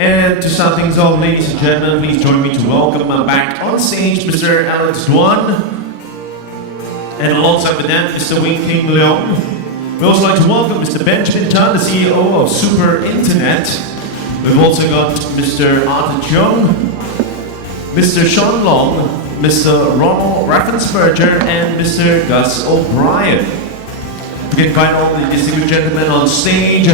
And to start things off, ladies and gentlemen, please join me to welcome back on stage Mr. Alex Duan, and alongside with them, Mr. Wing King Leong. We also like to welcome Mr. Benjamin Tan, the CEO of Super Internet. We've also got Mr. Arthur Cheung, Mr. Sean Long, Mr. Ronald Raffensperger, and Mr. Gus O'Brien. We can invite all the distinguished gentlemen on stage.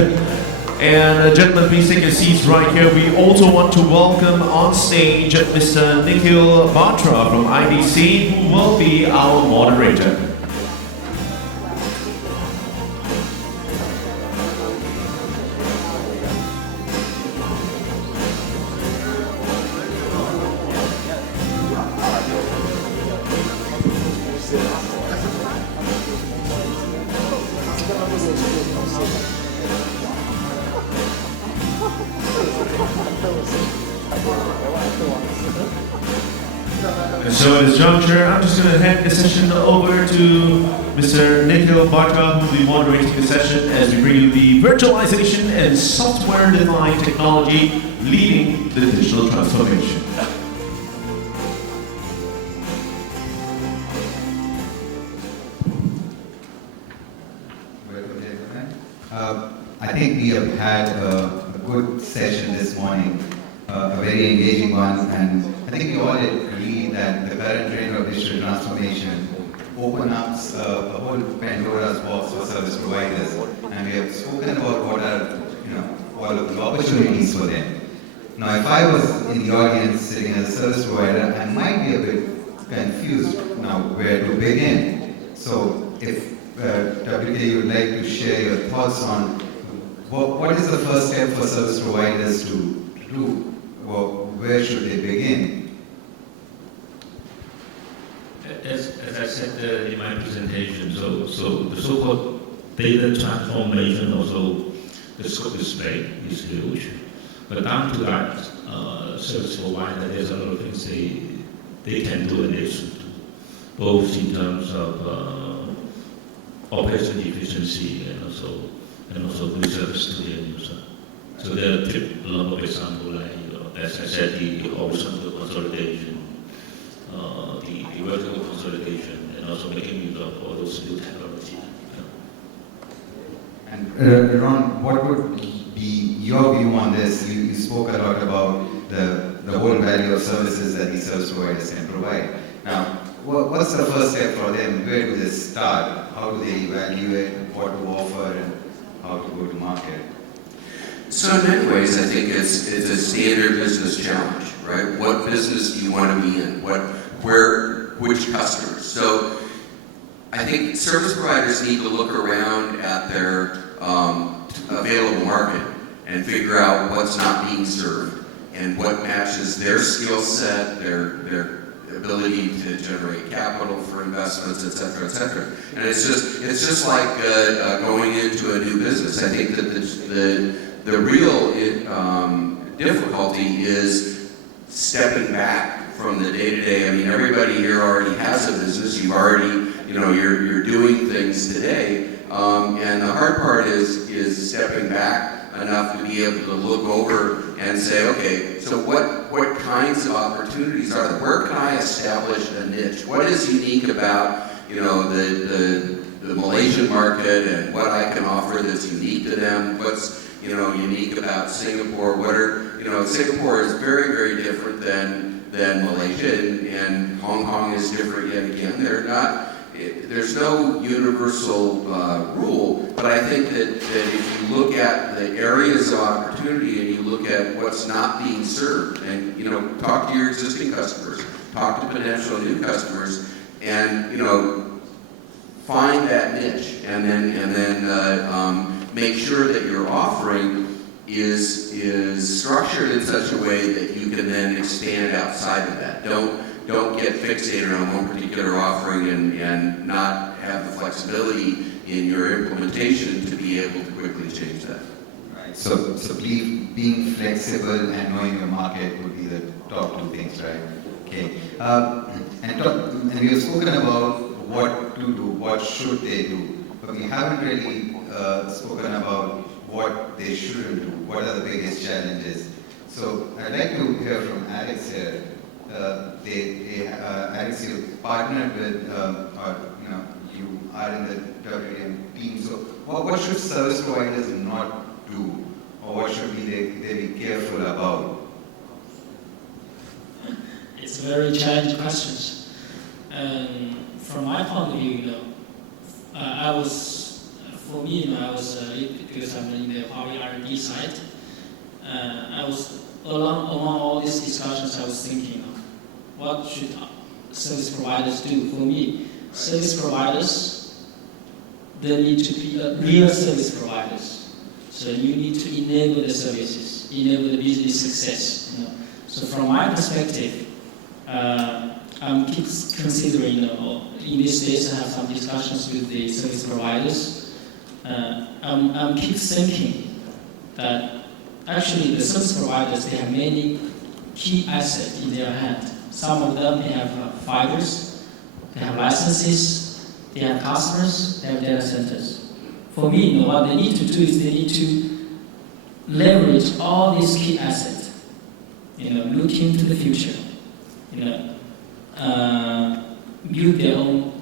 And gentlemen, please take your seats right here. We also want to welcome on stage Mr. Nikhil Batra from IDC, who will be our moderator. And so at this juncture, I'm just going to hand the session over to Mr. Nikhil Batra, who will be moderating the session as we bring you the virtualization and software-defined technology leading the digital transformation. Welcome, gentlemen. I think we have had a good session this morning, a very engaging one, and I think we all agree that the current trend of digital transformation opens up a whole Pandora's box for service providers, and we have spoken about what are all of the opportunities for them. Now, if I was in the audience sitting as a service provider, I might be a bit confused now where to begin. So, if WK, you would like to share your thoughts on what is the first step for service providers to do? Well, where should they begin? As I said in my presentation, so the so-called data transformation, also the scope is big, is huge. But down to that, service provider, there's a lot of things they can do and they should do, both in terms of operation efficiency and also good service to the end user. So there are a lot of examples, like as I said, the horizontal consolidation, the vertical consolidation, and also making use of all those new technology. And Ron, what would be your view on this? You spoke a lot about the whole value of services that these service providers can provide. Now, what's the first step for them? Where do they start? How do they evaluate what to offer and how to go to market? So in many ways, I think it's a standard business challenge, right? What business do you want to be in? Which customers? So I think service providers need to look around at their available market and figure out what's not being served and what matches their skill set, their ability to generate capital for investments, et cetera, et cetera. And it's just like going into a new business. I think that the real difficulty is stepping back from the day-to-day. I mean, everybody here already has a business. You've already, you're doing things today. And the hard part is stepping back enough to be able to look over and say, okay, so what kinds of opportunities are there? Where can I establish a niche? What is unique about, the Malaysian market and what I can offer that's unique to them? What's unique about Singapore? Singapore is very, very different than Malaysia, and Hong Kong is different yet again. There's no universal rule, but I think that if you look at the areas of opportunity and you look at what's not being served, and talk to your existing customers, talk to potential new customers, and find that niche, and then make sure that your offering is structured in such a way that you can then expand outside of that. Don't get fixated on one particular offering and not have the flexibility in your implementation to be able to quickly change that. Right. So being flexible and knowing your market would be the top two things, right? Okay. And we have spoken about what to do, what should they do, but we haven't really spoken about what they shouldn't do. What are the biggest challenges? So I'd like to hear from Alex here. Alex, you partnered with, or you are in the WDM team. So what should service providers not do, or what should they be careful about? It's a very challenging question. From my point of view, I was because I'm in the Huawei R&D side. I was among all these discussions. I was thinking, what should service providers do? For me, service providers, they need to be real service providers. So you need to enable the services, enable the business success. So from my perspective, I'm keep considering, in these days I have some discussions with the service providers. I'm keep thinking that actually the service providers, they have many key assets in their hand. Some of them, they have fibers, they have licenses, they have customers, they have data centers. For me, what they need to do is they need to leverage all these key assets, look into the future, build their own,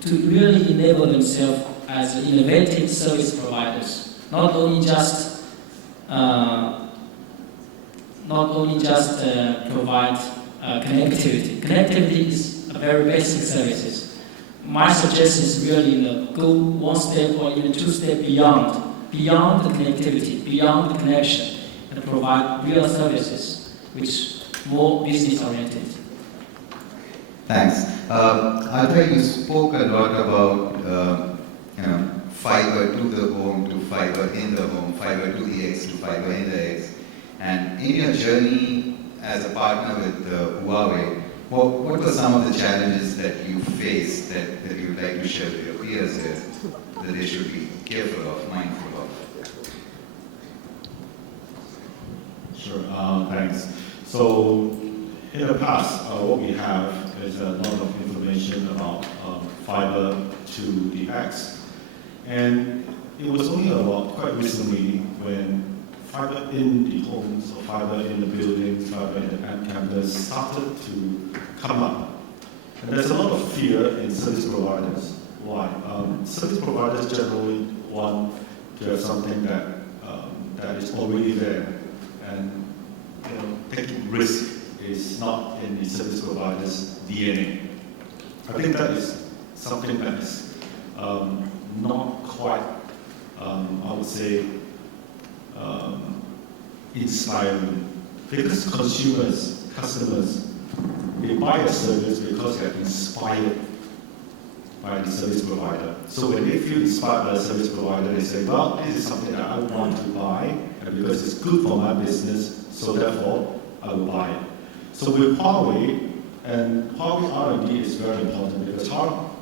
to really enable themselves as innovative service providers, not only just provide connectivity. Connectivity is a very basic services. My suggestion is really go one step or even two steps beyond the connectivity, beyond the connection, and provide real services which more business oriented. Thanks. Arthur, you spoke a lot about fiber to the home, to fiber in the home, fiber to the X, to fiber in the X. And in your journey as a partner with Huawei, what were some of the challenges that you faced that you would like to share with your peers here that they should be careful of, mindful of? Sure, thanks. So in the past, what we have is a lot of information about fiber to the X. And it was only about quite recently when fiber in the homes or fiber in the buildings, fiber in the campus started to come up. And there's a lot of fear in service providers. Why? Service providers generally want to have something that is already there, and taking risk is not in the service provider's DNA. I think that is something that is not quite, I would say, inspiring, because consumers, customers, they buy a service because they're inspired by the service provider. So when they feel inspired by the service provider, they say, well, this is something that I want to buy, and because it's good for my business, so therefore I will buy it. So with Huawei, and Huawei R&D is very important because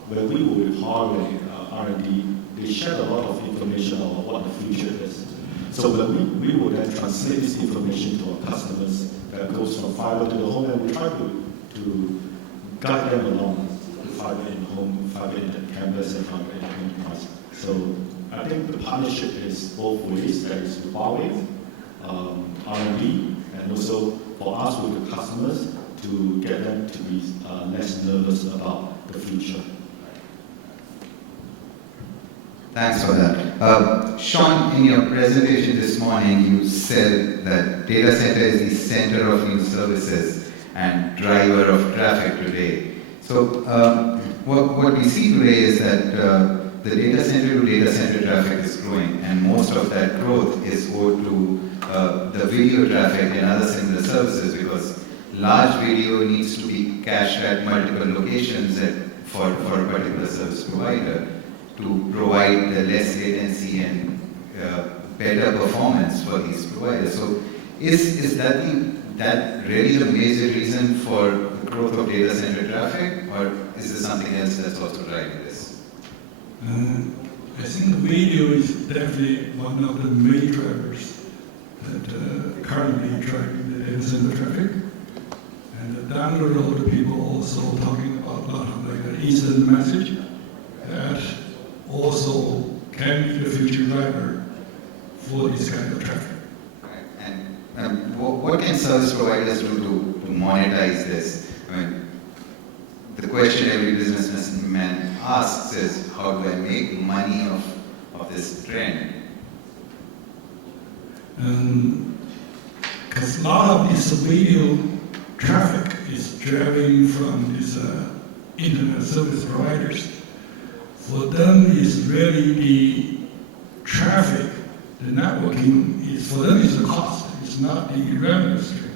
when we were with Huawei R&D, they shared a lot of information on what the future is. So when we will then translate this information to our customers that goes from fiber to the home, and we try to guide them along the fiber in the home, fiber in the campus, and fiber in the enterprise. So I think the partnership is both ways. There is Huawei, R&D, and also for us with the customers to get them to be less nervous about the future. Thanks for that. Sean, in your presentation this morning, you said that data center is the center of new services and driver of traffic today. So what we see today is that the data center to data center traffic is growing, and most of that growth is owed to the video traffic and other similar services, because large video needs to be cached at multiple locations for a particular service provider to provide the less latency and better performance for these providers. So is that really the major reason for the growth of data center traffic, or is there something else that's also driving this? I think video is definitely one of the main drivers that currently driving the data center traffic. And down the road, people also talking about a lot of like an instant message that also can be the future driver for this kind of traffic. Right. And what can service providers do to monetize this? I mean, the question every businessman asks is, how do I make money of this trend? Because a lot of this video traffic is driving from these internet service providers. For them, it's really the traffic, the networking is for them is the cost. It's not the revenue stream.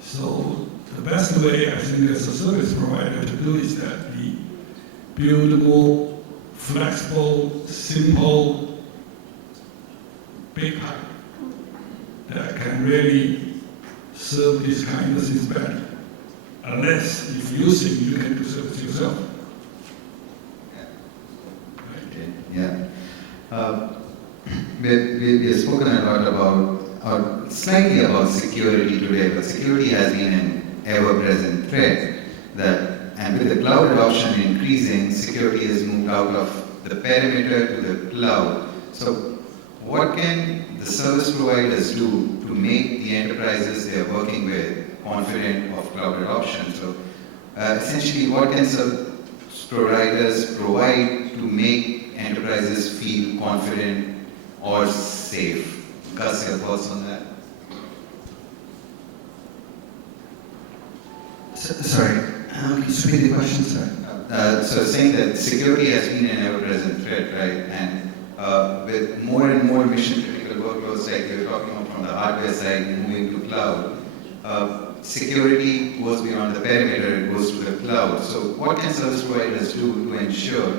So the best way, I think, as a service provider to do is that the build more flexible, simple, big pipe that can really serve this kind of things better. Unless if you think you can do service yourself. Okay, yeah. We have spoken a lot about, or slightly about security today, but security has been an ever-present threat and with the cloud adoption increasing, security has moved out of the perimeter to the cloud. So what can the service providers do to make the enterprises they are working with confident of cloud adoption? So essentially, what can service providers provide to make enterprises feel confident or safe? Gus, your thoughts on that? Sorry, can you just repeat the question, sir? So saying that security has been an ever-present threat, right? And with more and more mission-critical workloads, like you're talking about from the hardware side, moving to cloud, security goes beyond the perimeter, it goes to the cloud. So what can service providers do to ensure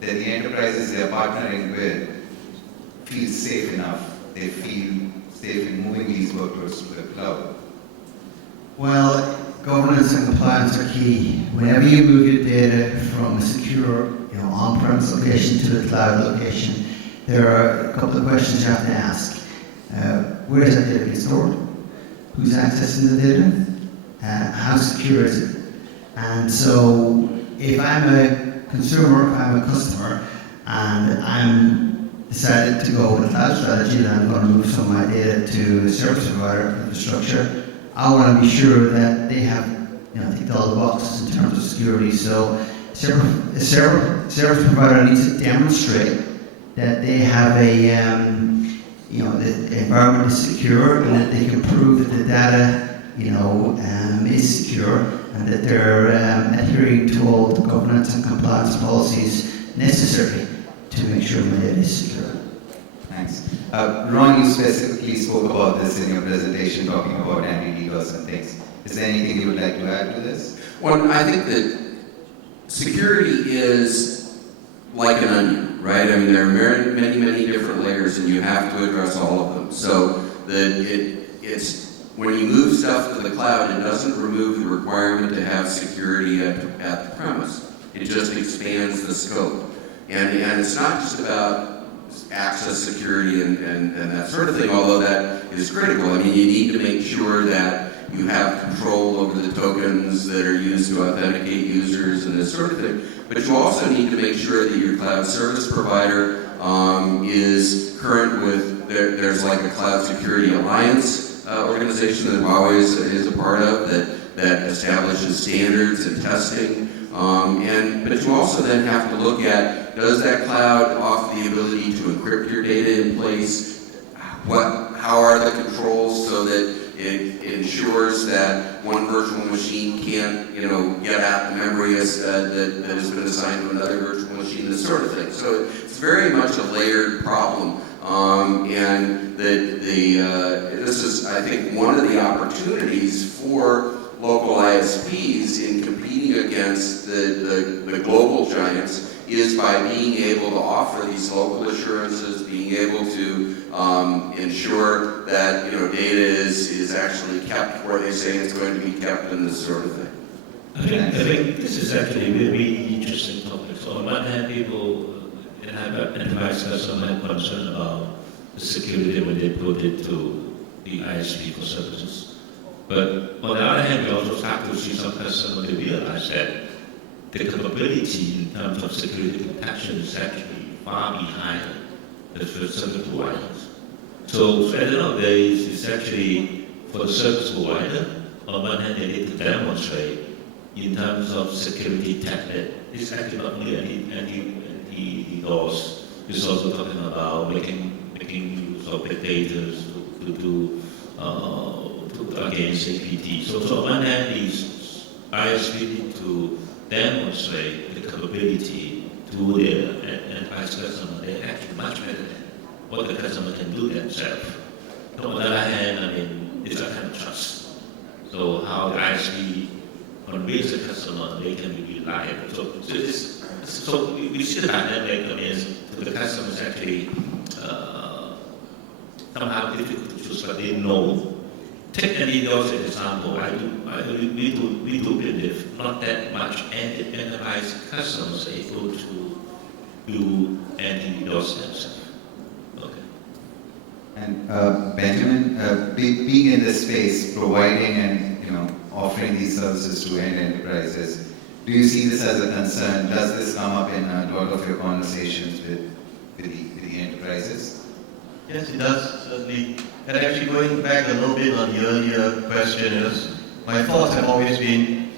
that the enterprises they are partnering with feel safe enough, they feel safe in moving these workloads to the cloud? Well, governance and compliance are key. Whenever you move your data from a secure, on-premise location to the cloud location, there are a couple of questions you have to ask. Where is that data being stored? Who's accessing the data? How secure is it? And so, if I'm a consumer, if I'm a customer, and I'm decided to go with a cloud strategy, then I'm going to move some of my data to a service provider infrastructure, I want to be sure that they have ticked all the boxes in terms of security. So a service provider needs to demonstrate that they have the environment is secure and that they can prove that the data is secure and that they're adhering to all the governance and compliance policies necessary to make sure the data is secure. Thanks. Ron, you specifically spoke about this in your presentation, talking about anti-DDoS and things. Is there anything you would like to add to this? Well, I think that security is like an onion, right? I mean, there are many, many different layers, and you have to address all of them. So it's when you move stuff to the cloud, it doesn't remove the requirement to have security at the premise. It just expands the scope. And it's not just about access security and that sort of thing, although that is critical. I mean, you need to make sure that you have control over the tokens that are used to authenticate users and this sort of thing. But you also need to make sure that your cloud service provider is current with, there's like a Cloud Security Alliance organization that Huawei is a part of that establishes standards and testing. But you also then have to look at, does that cloud offer the ability to encrypt your data in place? How are the controls so that it ensures that one virtual machine can't, get at the memory that has been assigned to another virtual machine, this sort of thing. So it's very much a layered problem. And this is, I think, one of the opportunities for local ISPs in competing against the global giants is by being able to offer these local assurances, being able to ensure that data is actually kept where they say it's going to be kept, and this sort of thing. I think this is actually a really interesting topic. So on one hand, people enterprise customers have concern about the security when they put it to the ISP for services. But on the other hand, we also start to see some customers they realize that the capability in terms of security protection is actually far behind the service providers. So at the end of the day, it's actually for the service provider, on one hand, they need to demonstrate in terms of security technique. It's actually not only anti-DOS, it's also talking about making use of big data to do against APT. So on one hand, is ISP need to demonstrate the capability to their enterprise customer. They're actually much better than what the customer can do themselves. On the other hand, I mean, it's a kind of trust. So how the ISP convince the customer they can be reliable. So we see the dynamic. I mean, the customers actually somehow difficult to choose, but they know. Take any DOS example. We do believe not that much enterprise customers are able to do anti-DOS themselves. Okay. And Benjamin, being in this space, providing and offering these services to end enterprises, do you see this as a concern? Does this come up in a lot of your conversations with the enterprises? Yes, it does, certainly. And actually going back a little bit on the earlier question is, my thoughts have always been,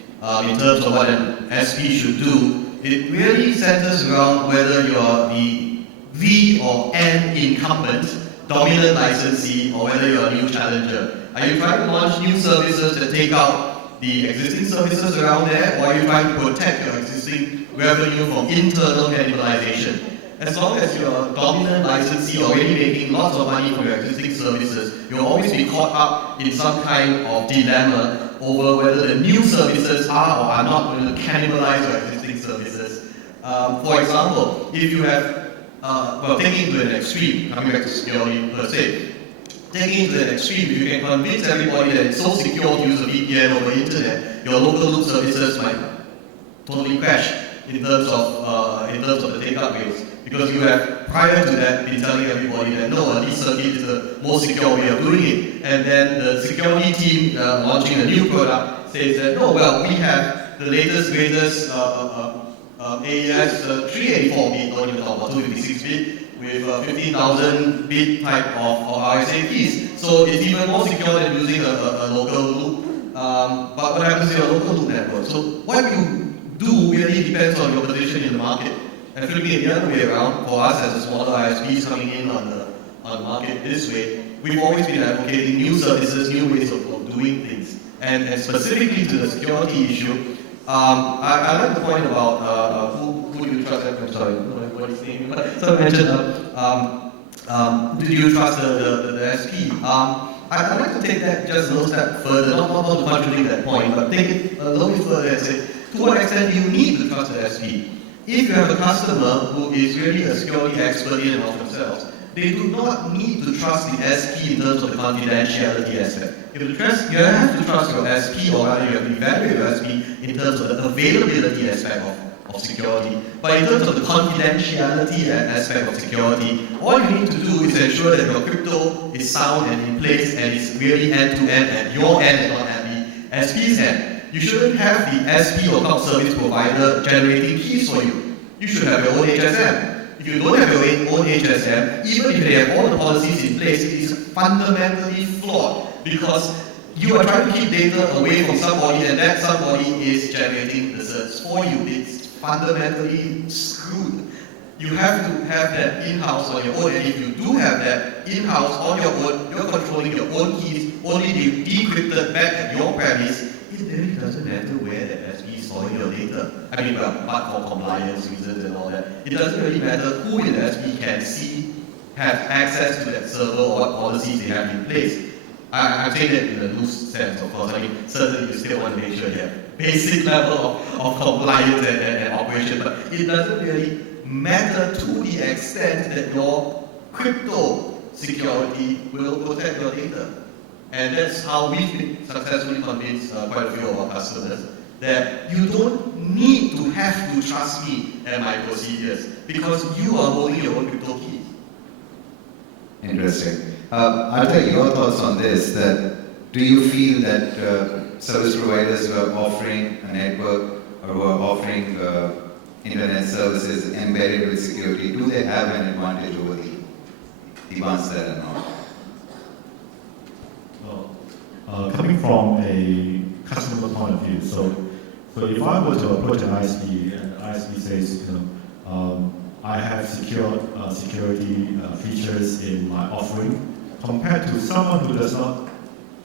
in terms of what an SP should do, it really centers around whether you're the V or N incumbent, dominant licensee, or whether you're a new challenger. Are you trying to launch new services that take out the existing services around there, or are you trying to protect your existing revenue from internal cannibalization? As long as you're a dominant licensee already making lots of money from your existing services, you'll always be caught up in some kind of dilemma over whether the new services are or are not going to cannibalize your existing services. For example, if you have, taking to an extreme, coming back to security per se, taking it to an extreme, if you can convince everybody that it's so secure to use a VPN over the internet, your local loop services might totally crash in terms of the take-up rates. Because you have, prior to that, been telling everybody that no, at least circuit is the most secure way of doing it. And then the security team launching a new product says that, no, well, we have the latest, greatest AES 384-bit, don't even talk about 256-bit, with 15,000 bit type of RSA keys. So it's even more secure than using a local loop. But what happens to your local loop network? So what you do really depends on your position in the market. And flipping it the other way around, for us as a smaller ISPs coming in on the market this way, we've always been advocating new services, new ways of doing things. And specifically to the security issue, I like the point about who do you trust? I'm sorry, I don't know what his name is. So I mentioned, do you trust the SP? I'd like to take that just a little step further, not to contradict that point, but take it a little bit further and say, to what extent do you need to trust the SP? If you have a customer who is really a security expert in and of themselves, they do not need to trust the SP in terms of the confidentiality aspect. You have to trust your SP, or rather you have to evaluate your SP in terms of the availability aspect of security. But in terms of the confidentiality aspect of security, all you need to do is ensure that your crypto is sound and in place and is really end-to-end at your end and not at the SP's end. You shouldn't have the SP or cloud service provider generating keys for you. You should have your own HSM. If you don't have your own HSM, even if they have all the policies in place, it is fundamentally flawed because you are trying to keep data away from somebody and that somebody is generating the certs for you. It's fundamentally screwed. You have to have that in-house on your own, and if you do have that in-house on your own, you're controlling your own keys, only decrypted back at your premise. It really doesn't matter where the SP is storing your data. I mean, well, but for compliance reasons and all that. It doesn't really matter who in the SP can see, have access to that server or what policies they have in place. I'm saying that in a loose sense, of course. I mean, certainly you still want to make sure you have basic level of compliance and operation, but it doesn't really matter to the extent that your crypto security will protect your data. And that's how we've successfully convinced quite a few of our customers that you don't need to have to trust me and my procedures because you are holding your own crypto keys. Interesting. Arthur, your thoughts on this, that do you feel that service providers who are offering a network or who are offering internet services embedded with security, do they have an advantage over the ones that are not? from a customer point of view. So if I were to approach an ISP and ISP says, I have security features in my offering, compared to someone who does not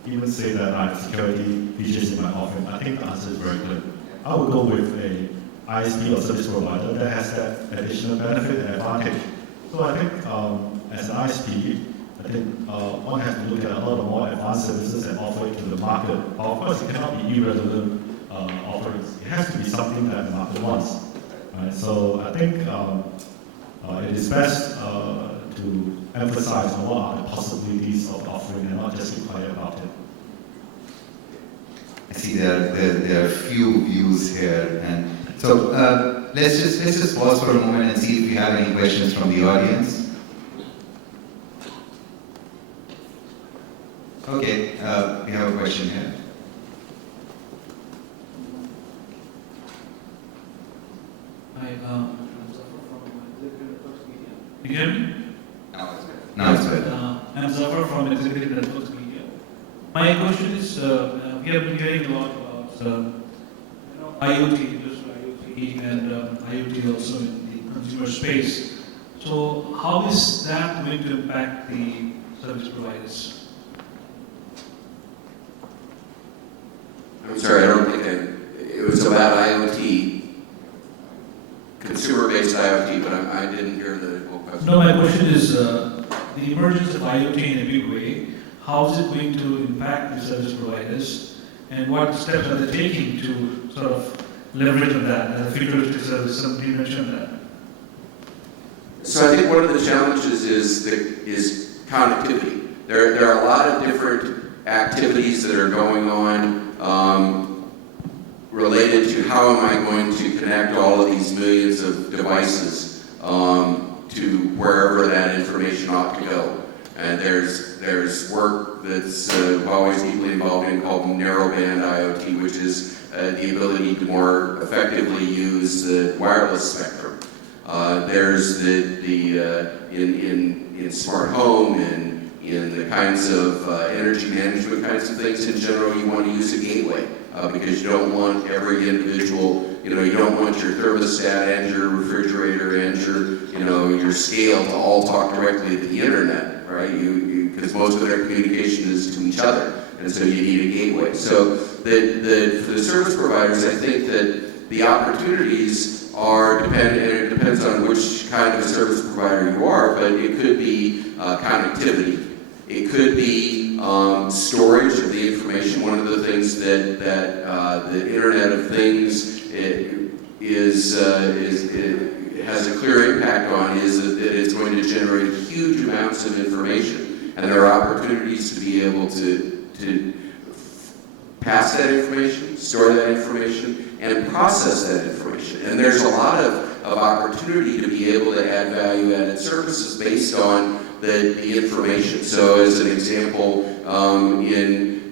even say that I have security features in my offering, I think the answer is very clear. I would go with a ISP or service provider that has that additional benefit and advantage. So I think as an ISP, I think one has to look at a lot of more advanced services and offer it to the market. Of course, it cannot be irrelevant offerings. It has to be something that the market wants. Right? So I think it is best to emphasize on what are the possibilities of offering and not just be quiet about it. I see there are few views here, and so let's just pause for a moment and see if we have any questions from the audience. Okay, we have a question here. Hi, I'm Zafar from Executive Networks Media. You hear me? Now it's better. I'm Zafar from Executive Networks Media. My question is, we have been hearing a lot about IoT, industrial IoT, and IoT also in the consumer space. So how is that going to impact the service providers? I'm sorry, I don't think it was about IoT, consumer-based IoT, but I didn't hear the whole question. No, my question is the emergence of IoT in a big way. How is it going to impact the service providers, and what steps are they taking to sort of leverage on that as a futuristic service? Somebody mentioned that. So I think one of the challenges is connectivity. There are a lot of different activities that are going on related to how am I going to connect all of these millions of devices to wherever that information ought to go. And there's work that's always deeply involved in called narrowband IoT, which is the ability to more effectively use the wireless spectrum. There's in smart home and in the kinds of energy management kinds of things in general, you want to use a gateway because you don't want every individual, you don't want your thermostat and your refrigerator and your scale to all talk directly to the internet, right? Because most of their communication is to each other, and so you need a gateway. So for the service providers, I think that the opportunities are dependent, and it depends on which kind of a service provider you are, but it could be connectivity. It could be storage of the information. One of the things that the Internet of Things has a clear impact on is that it's going to generate huge amounts of information, and there are opportunities to be able to pass that information, store that information, and process that information. And there's a lot of opportunity to be able to add value-added services based on the information. So as an example,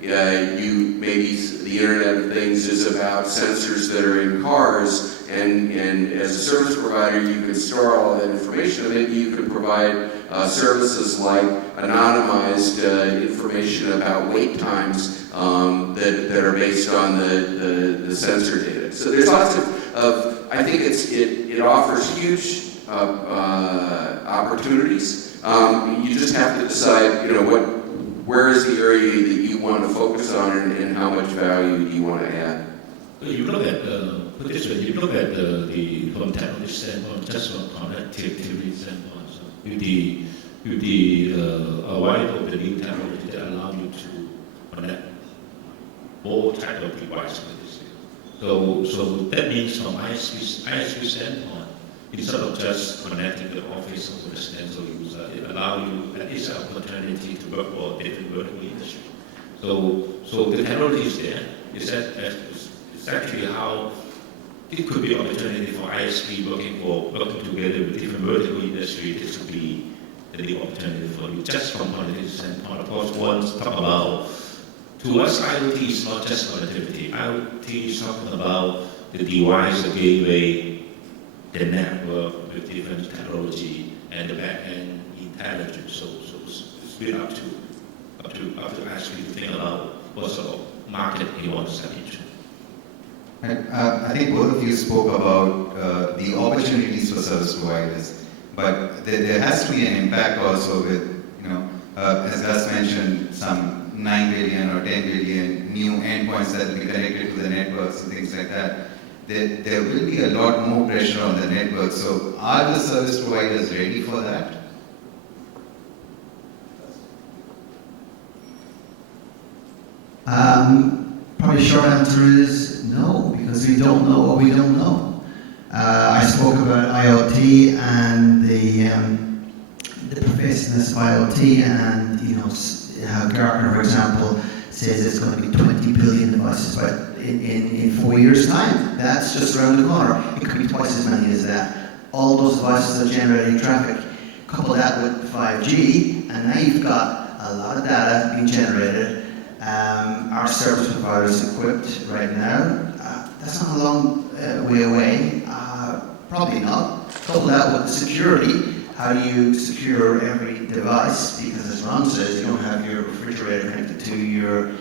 maybe the Internet of Things is about sensors that are in cars, and as a service provider, you can store all of that information, and maybe you can provide services like anonymized information about wait times that are based on the sensor data. So there's lots of I think it offers huge opportunities. You just have to decide, where is the area that you want to focus on, and how much value do you want to add. You look at put this way, you look at from technology standpoint, just from connectivity standpoint, so with the wide open new technology that allow you to connect more type of devices. So that means from ISP standpoint, instead of just connecting the office or the residential user, it allows you at least an opportunity to work for different vertical industry. So the technology is there. It's actually how it could be an opportunity for ISP working together with different vertical industry. This could be a new opportunity for you just from connectivity standpoint. Of course, one talk about, to us, IoT is not just connectivity. IoT is talking about the device, the gateway, the network with different technology and the back-end intelligence. So it's been up to ISP to think about what sort of market he wants to step into. I think both of you spoke about the opportunities for service providers, but there has to be an impact also with, as Gus mentioned, some 9 billion or 10 billion new endpoints that will be connected to the networks and things like that. There will be a lot more pressure on the network. So are the service providers ready for that? Probably short answer is no, because we don't know what we don't know. I spoke about IoT and the pervasiveness of IoT, and how Gartner, for example, says it's going to be 20 billion devices in 4 years' time. That's just around the corner. It could be twice as many as that. All those devices are generating traffic. Couple that with 5G, and now you've got a lot of data being generated. Our service providers equipped right now. That's not a long way away. Probably not. Couple that with security. How do you secure every device? Because as Ron says, you don't have your refrigerator connected to your,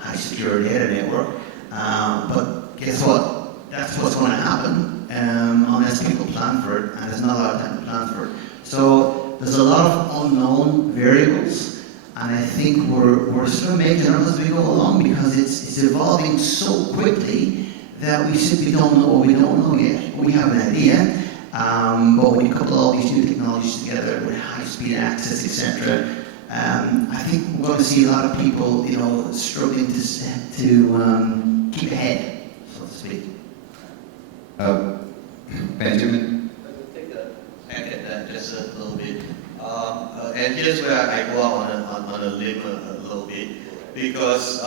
high secure data network. But guess what? That's what's going to happen unless people plan for it, and there's not a lot of time to plan for it. So there's a lot of unknown variables, and I think we're sort of making it up as we go along, because it's evolving so quickly that we simply don't know what we don't know yet. We have an idea. But when you couple all these new technologies together with high-speed access, etc., I think we're going to see a lot of people, struggling to keep ahead, so to speak. Benjamin? I think I get that just a little bit. And here's where I go out on a limb a little bit, because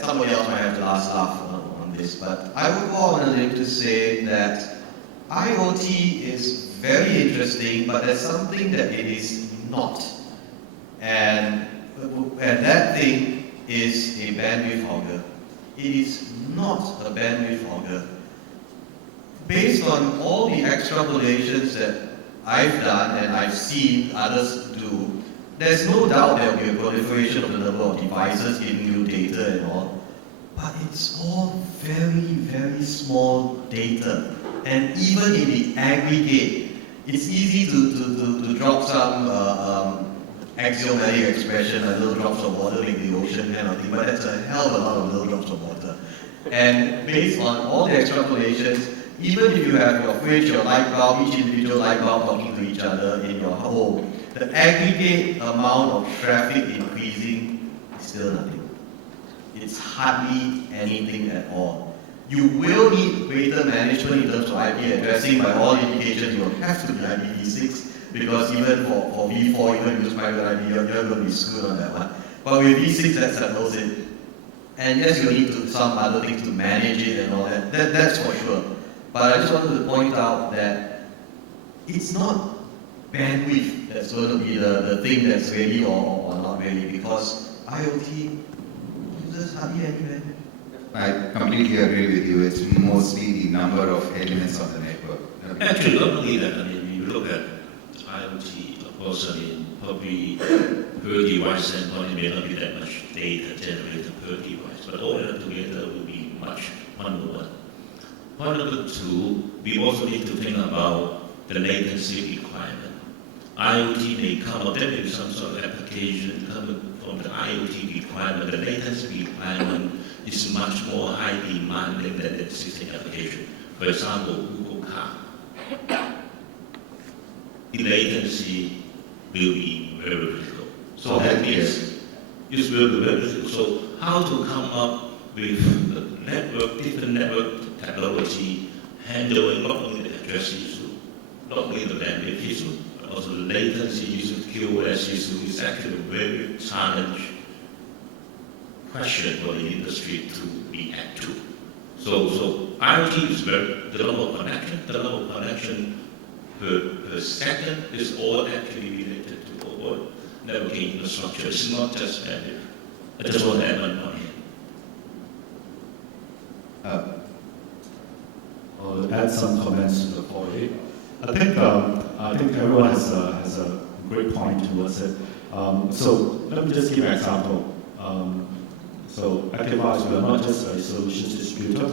somebody else might have the last laugh on this, but I would go out on a limb to say that IoT is very interesting, but there's something that it is not. And that thing is a bandwidth hogger. It is not a bandwidth hogger. Based on all the extrapolations that I've done and I've seen others do, there's no doubt there will be a proliferation of the number of devices giving you data and all. But it's all very, very small data. And even in the aggregate, it's easy to drop some axiomatic expression, like little drops of water make the ocean kind of thing, but that's a hell of a lot of little drops of water. And based on all the extrapolations, even if you have your fridge, your light bulb, each individual light bulb talking to each other in your home, the aggregate amount of traffic increasing is still nothing. It's hardly anything at all. You will need greater management in terms of IP addressing. By all indications, you will have to be IPv6, because even for V4, even use private IP, you're going to be screwed on that one. But with V6, that settles it. And yes, you need to some other things to manage it and all that. That's for sure. But I just wanted to point out that it's not bandwidth that's going to be the thing that's ready or not ready, because IoT uses hardly any bandwidth. I completely agree with you. It's mostly the number of elements on the network. Actually, not only that, you look at IoT, of course, probably per device standpoint, it may not be that much data generated per device, but all that together will be much, point number one. Point number two, we also need to think about the latency requirement. IoT may come up, there may be some sort of application coming from the IoT requirement. The latency requirement is much more high demanding than the existing application. For example, Google Car. The latency will be very critical. So that means it's very, very critical. So how to come up with the network, different network technology, handling not only the address issue, not only the bandwidth issue, but also the latency issue, QoS issue is actually a very challenging question for the industry to react to. So IoT is the number of connection per second is all actually related to overall networking infrastructure. It's not just bandwidth. I just want to add one point here. I'll add some comments to the point. I think everyone has a great point towards it. So let me just give an example. So Activize, we are not just a solutions distributor,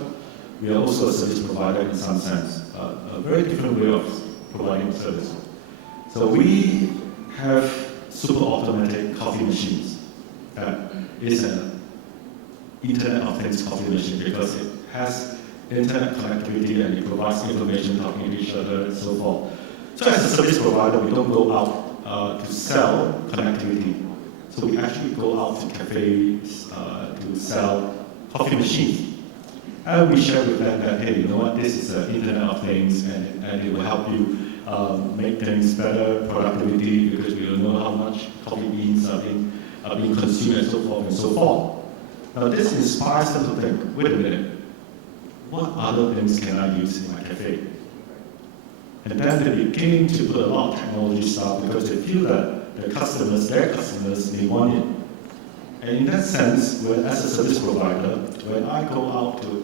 we are also a service provider in some sense, a very different way of providing service. So we have super automatic coffee machines that is an Internet of Things coffee machine because it has internet connectivity and it provides information talking to each other and so forth. So as a service provider, we don't go out to sell connectivity. So we actually go out to cafes to sell coffee machines. And we share with them that, hey, you know what, this is the Internet of Things and it will help you make things better, productivity, because we don't know how much coffee beans are being consumed and so forth and so forth. Now this inspires them to think, wait a minute, what other things can I use in my cafe? And then they begin to put a lot of technology stuff because they feel that their customers may want it. And in that sense, as a service provider, when I go out to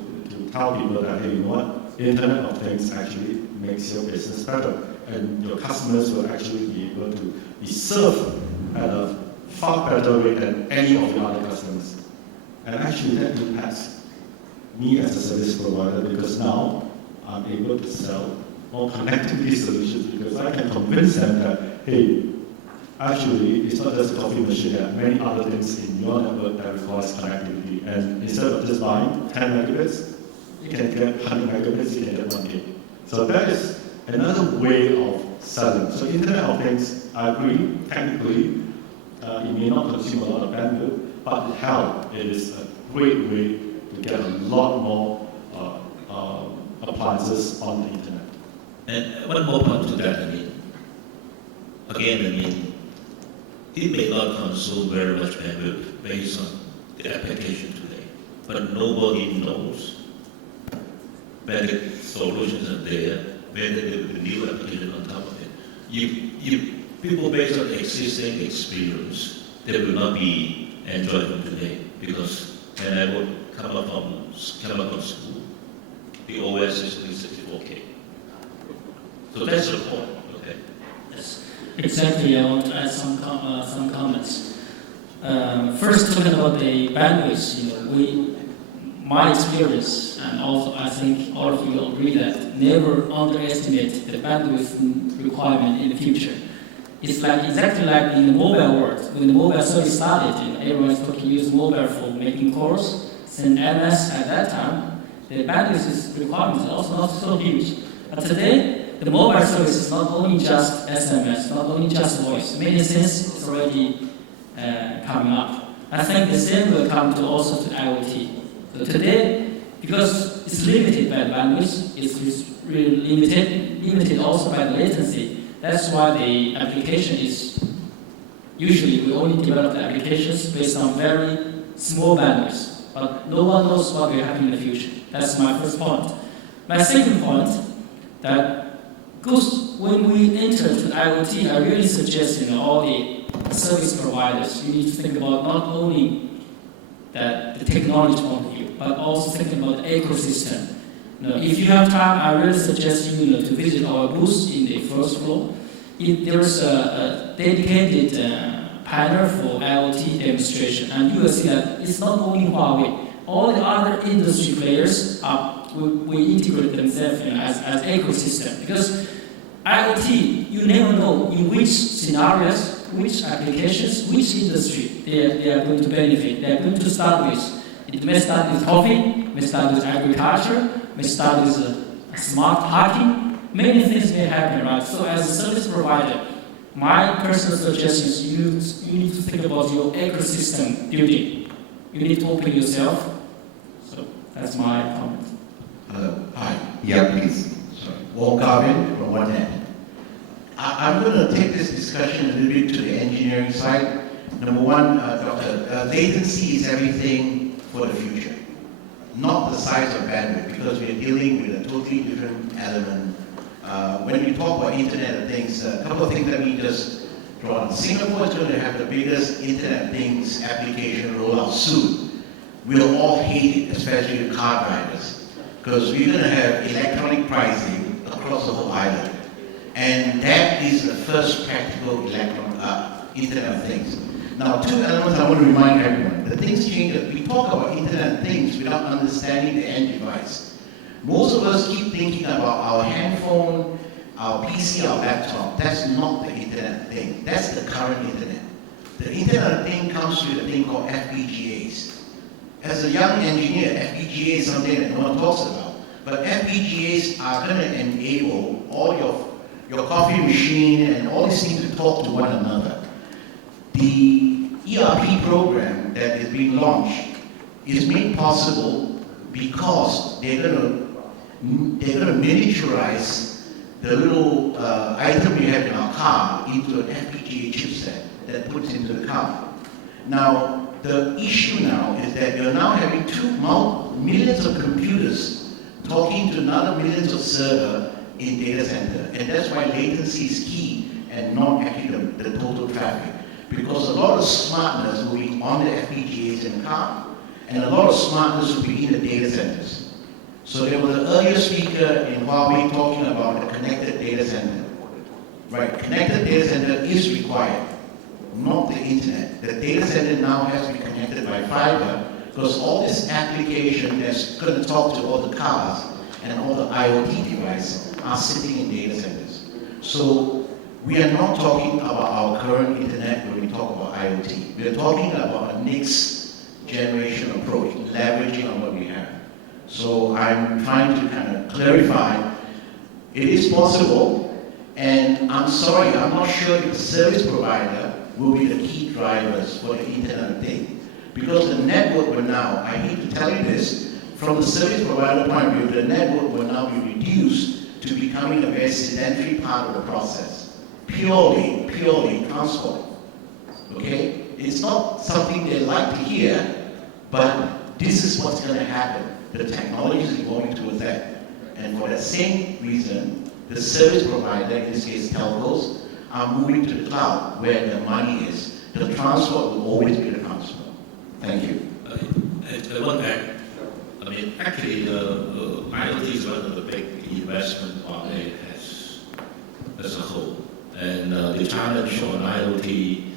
tell people that, hey, you know what, Internet of Things actually makes your business better, and your customers will actually be able to be served at a far better rate than any of the other customers. And actually that impacts me as a service provider because now I'm able to sell more connectivity solutions because I can convince them that, hey, actually it's not just a coffee machine, there are many other things in your network that requires connectivity. And instead of just buying 10 megabits, you can get 100 megabits, you can get 1 gig. So that is another way of selling. So Internet of Things, I agree, technically, it may not consume a lot of bandwidth, but hell, it is a great way to get a lot more appliances on the internet. And one more point to that, it may not consume very much bandwidth based on the application today, but nobody knows whether solutions are there, whether there will be new application on top of it. If people based on existing experience, they will not be enjoyed from today because when I would come up from school, the OS is 64K. So that's the point, okay? Yes, exactly. I want to add some comments. First, talking about the bandwidth, my experience, and also I think all of you will agree that never underestimate the bandwidth requirement in the future. It's exactly like in the mobile world. When the mobile service started, everyone's talking to use mobile for making calls, send MS at that time. The bandwidth requirements are also not so huge. But today, the mobile service is not only just SMS, not only just voice. Many things is already coming up. I think the same will come to also to IoT. So today, because it's limited by the bandwidth, it's really limited also by the latency. That's why the application is, usually we only develop the applications based on very small bandwidths, but no one knows what will happen in the future. That's my first point. My second point, that because when we enter to IoT, I really suggest all the service providers, you need to think about not only the technology point of view, but also think about the ecosystem. If you have time, I really suggest you to visit our booth in the first floor. There's a dedicated panel for IoT demonstration, and you will see that it's not only Huawei. All the other industry players will integrate themselves as ecosystem, because IoT, you never know in which scenarios, which applications, which industry they are going to benefit. They are going to start with. It may start with coffee, may start with agriculture, may start with smart parking. Many things may happen, right? So as a service provider, my personal suggestion is you need to think about your ecosystem building. You need to open yourself. So that's my comment. Hello. Hi. Yeah, please. Sorry. Walt Garvin from One End. I'm going to take this discussion a little bit to the engineering side. Number one, Doctor, latency is everything for the future, not the size of bandwidth, because we're dealing with a totally different element. When we talk about Internet of Things, a couple of things that we just draw on. Singapore is going to have the biggest Internet of Things application rollout soon. We'll all hate it, especially the car drivers, because we're going to have electronic pricing across the whole island. And that is the first practical Internet of Things. Now, two elements I want to remind everyone. The things change. We talk about Internet of Things without understanding the end device. Most of us keep thinking about our handphone, our PC, our laptop. That's not the Internet of Thing. That's the current Internet. The Internet of Thing comes with a thing called FPGAs. As a young engineer, FPGA is something that no one talks about. But FPGAs are going to enable all your coffee machine and all these things to talk to one another. The ERP program that is being launched is made possible because they're going to miniaturize the little item we have in our car into an FPGA chipset that puts into the car. Now, the issue now is that you're now having millions of computers talking to another millions of servers in data center, and that's why latency is key and not actually the total traffic. Because a lot of smartness will be on the FPGAs in the car, and a lot of smartness will be in the data centers. So there was an earlier speaker in Huawei talking about a connected data center. Right, connected data center is required, not the internet. The data center now has to be connected by fiber, because all this application that's going to talk to all the cars and all the IoT devices are sitting in data centers. So we are not talking about our current internet when we talk about IoT. We are talking about a next generation approach, leveraging on what we have. So I'm trying to kind of clarify, it is possible, and I'm sorry, I'm not sure if the service provider will be the key drivers for the Internet of Things. Because the network will now, I hate to tell you this, from the service provider point of view, the network will now be reduced to becoming a very sedentary part of the process. Purely transport. Okay? It's not something they like to hear, but this is what's going to happen. The technology is evolving towards that. And for that same reason, the service provider, in this case telcos, are moving to the cloud where the money is. The transport will always be the transport. Thank you. One thing, I mean, actually, IoT is one of the big investment Huawei has as a whole. And the challenge on IoT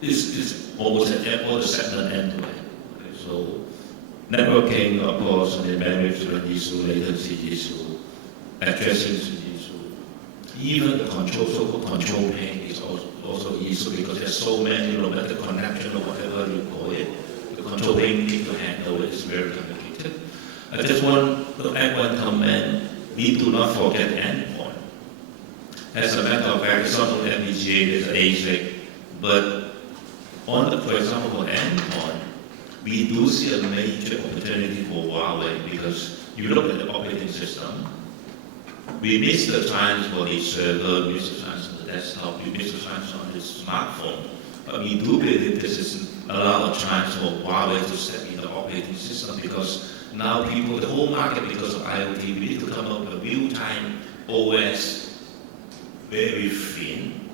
is almost at all the segment end-to-end. Okay, so networking, of course, the management issue, latency issue, addressing issue, even the control, so-called control plane is also issue because there's so many, no matter connection or whatever you call it, the control plane need to handle it. It's very complicated. I just want to add one comment. We do not forget endpoint. As a matter of fact, it's not only FPGA, there's ASIC, but on the, for example, for endpoint, we do see a major opportunity for Huawei because you look at the operating system, we miss the chance for the server, we miss the chance on the desktop, we miss the chance on the smartphone. But we do believe this is a lot of chance for Huawei to step in the operating system because now people, the whole market, because of IoT, we need to come up with a real-time OS, very thin,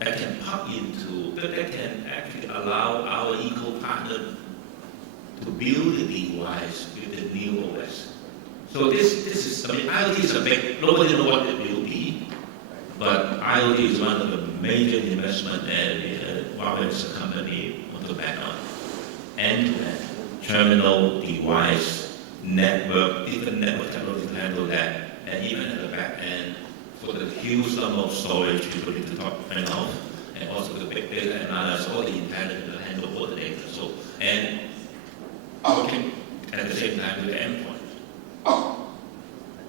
that can plug into, that can actually allow our eco-partner to build the device with the new OS. So this is, I mean, IoT is a big, nobody knows what it will be, but IoT is one of the major investment areas Huawei as a company want to back on. End-to-end, terminal, device, network, even network technology to handle that, and even at the back end, for the huge number of storage people need to talk off, and also the big data analysis, all the intelligence to handle all the data. So, and working at the same time with the endpoint.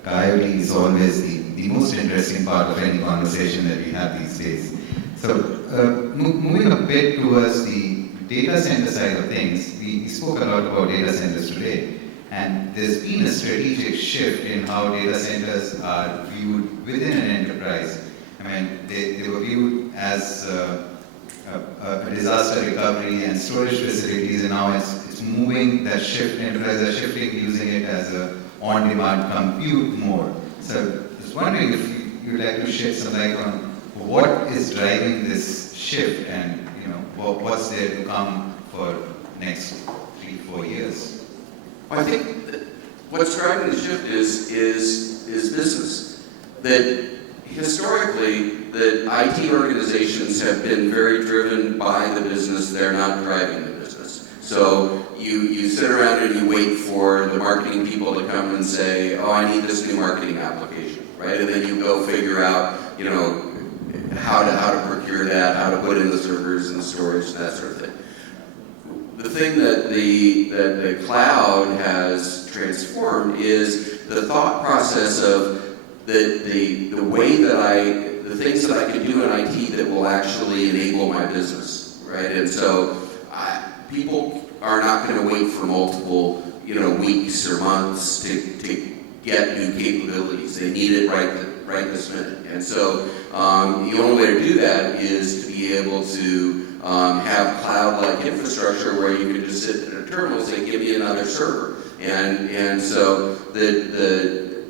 IoT is always the most interesting part of any conversation that we have these days. So, moving a bit towards the data center side of things, we spoke a lot about data centers today, and there's been a strategic shift in how data centers are viewed within an enterprise. I mean, they were viewed as a disaster recovery and storage facilities, and now it's moving that shift. Enterprises are shifting, using it as a on-demand compute mode. So, I was wondering if you'd like to shed some light on what is driving this shift, and what's there to come for next 3-4 years. I think that what's driving the shift is business. That historically, the IT organizations have been very driven by the business, they're not driving the business. So you sit around and you wait for the marketing people to come and say, oh, I need this new marketing application, right? And then you go figure out, how to procure that, how to put in the servers and the storage and that sort of thing. The thing that the cloud has transformed is the thought process of the way that the things that I can do in IT that will actually enable my business, right? And so people are not going to wait for multiple, weeks or months to get new capabilities. They need it right this minute. And so the only way to do that is to be able to have cloud-like infrastructure where you can just sit at a terminal and say, give me another server. And so the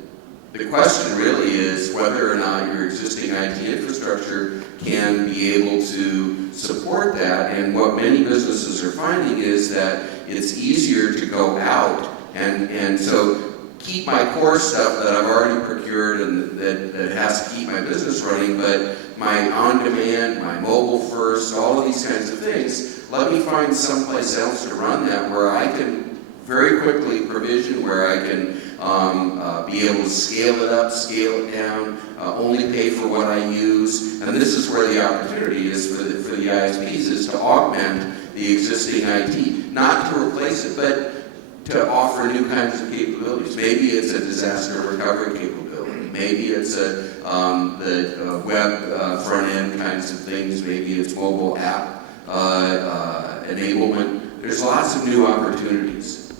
question really is whether or not your existing IT infrastructure can be able to support that. And what many businesses are finding is that it's easier to go out and so keep my core stuff that I've already procured and that has to keep my business running, but my on-demand, my mobile first, all of these kinds of things, let me find someplace else to run that where I can very quickly provision, where I can be able to scale it up, scale it down, only pay for what I use. And this is where the opportunity is for the ISPs, is to augment the existing IT, not to replace it, but to offer new kinds of capabilities. Maybe it's a disaster recovery capability. Maybe it's the web front-end kinds of things. Maybe it's mobile app enablement. There's lots of new opportunities.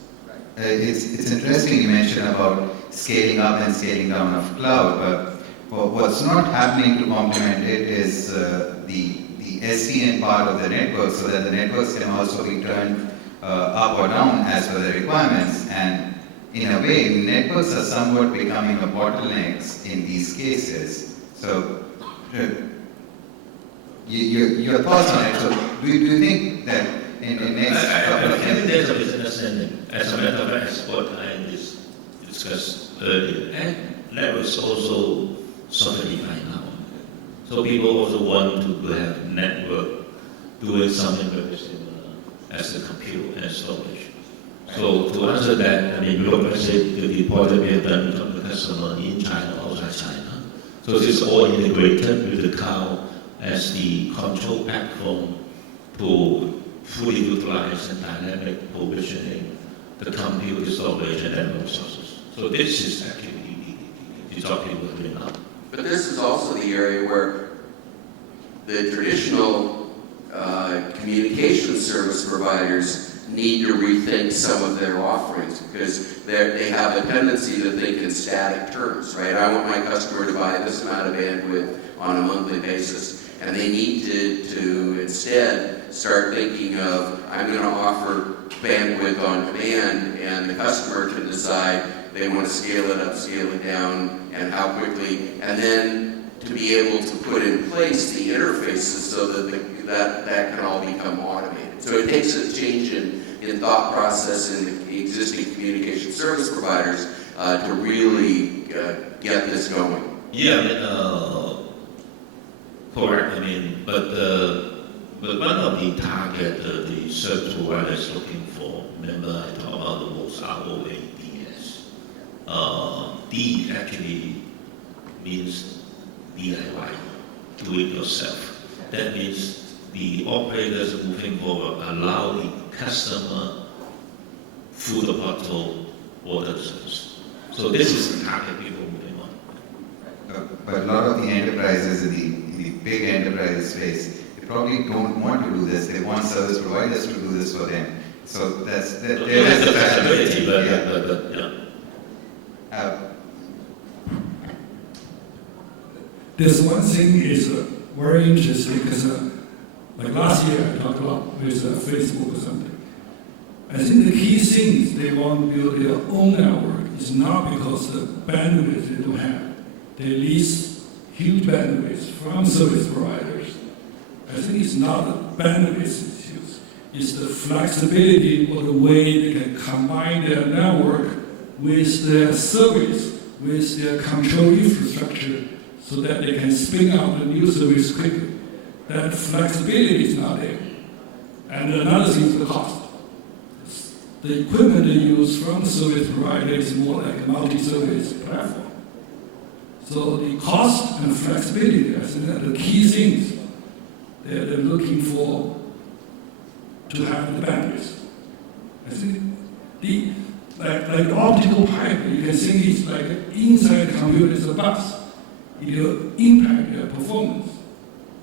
It's interesting you mentioned about scaling up and scaling down of cloud, but what's not happening to complement it is the SCN part of the network, so that the networks can also be turned up or down as per the requirements. And in a way, networks are somewhat becoming a bottlenecks in these cases. So your thoughts on it. So do you think that in the next couple of I think years? there's a misunderstanding. As a matter of fact, what I discussed earlier, and networks also software-defined now. So people also want to have network doing something very similar as the compute and storage. So to answer that, we look at the deployment we have done from the customer in China, outside China. So this is all integrated with the cloud as the control platform to fully utilize and dynamic provisioning the compute, the storage, and network resources. So this is actually the job people are doing now. But this is also the area where the traditional communication service providers need to rethink some of their offerings, because they have a tendency to think in static terms, right? I want my customer to buy this amount of bandwidth on a monthly basis, and they need to instead start thinking of, I'm going to offer bandwidth on demand, and the customer can decide they want to scale it up, scale it down, and how quickly, and then to be able to put in place the interfaces so that that can all become automated. So it takes a change in thought process in the existing communication service providers to really get this going. Yeah, correct. But one of the target the service provider is looking for, remember I talked about the most ROADS. D actually means DIY, do it yourself. That means the operators moving forward allow the customer through the portal order the service. So this is the target people moving on. But a lot of the enterprises in the big enterprise space, they probably don't want to do this. They want service providers to do this for them. So there is the flexibility, but yeah. There's one thing is very interesting, because like last year I talked about with Facebook or something. I think the key thing is they want to build their own network. It's not because the bandwidth they don't have. They lease huge bandwidth from service providers. I think it's not the bandwidth issues. It's the flexibility or the way they can combine their network with their service, with their control infrastructure, so that they can spin out the new service quickly. That flexibility is not there. And another thing is the cost. The equipment they use from the service provider is more like a multi-service platform. So the cost and flexibility, I think, are the key things that they're looking for to have the bandwidth. I think like optical pipe, you can think it's like inside the computer is a bus. It will impact their performance.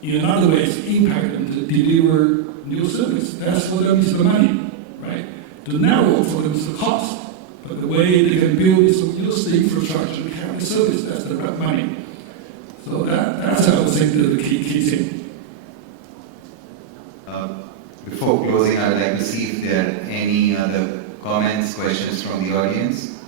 In another way, it's impact them to deliver new service. That's for them is the money, right? The network for them is the cost. But the way they can build is to use the infrastructure to carry the service, that's the money. So that's I would think the key thing. Before closing, I would like to see if there are any other comments, questions from the audience.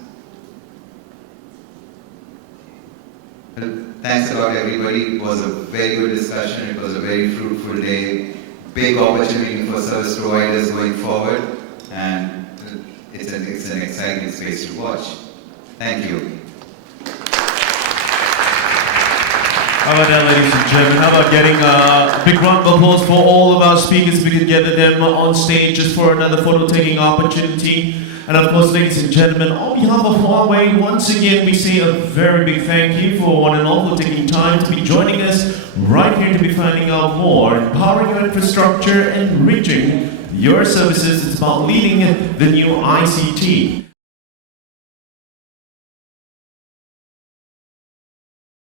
Well, thanks a lot, everybody. It was a very good discussion. It was a very fruitful day. Big opportunity for service providers going forward, and it's an exciting space to watch. Thank you. How about that, ladies and gentlemen? How about getting a big round of applause for all of our speakers? We can gather them on stage just for another photo-taking opportunity. And of course, ladies and gentlemen, on behalf of Huawei, once again, we say a very big thank you for one and all for taking time to be joining us right here to be finding out more, empowering your infrastructure, and enriching your services. It's about leading the new ICT.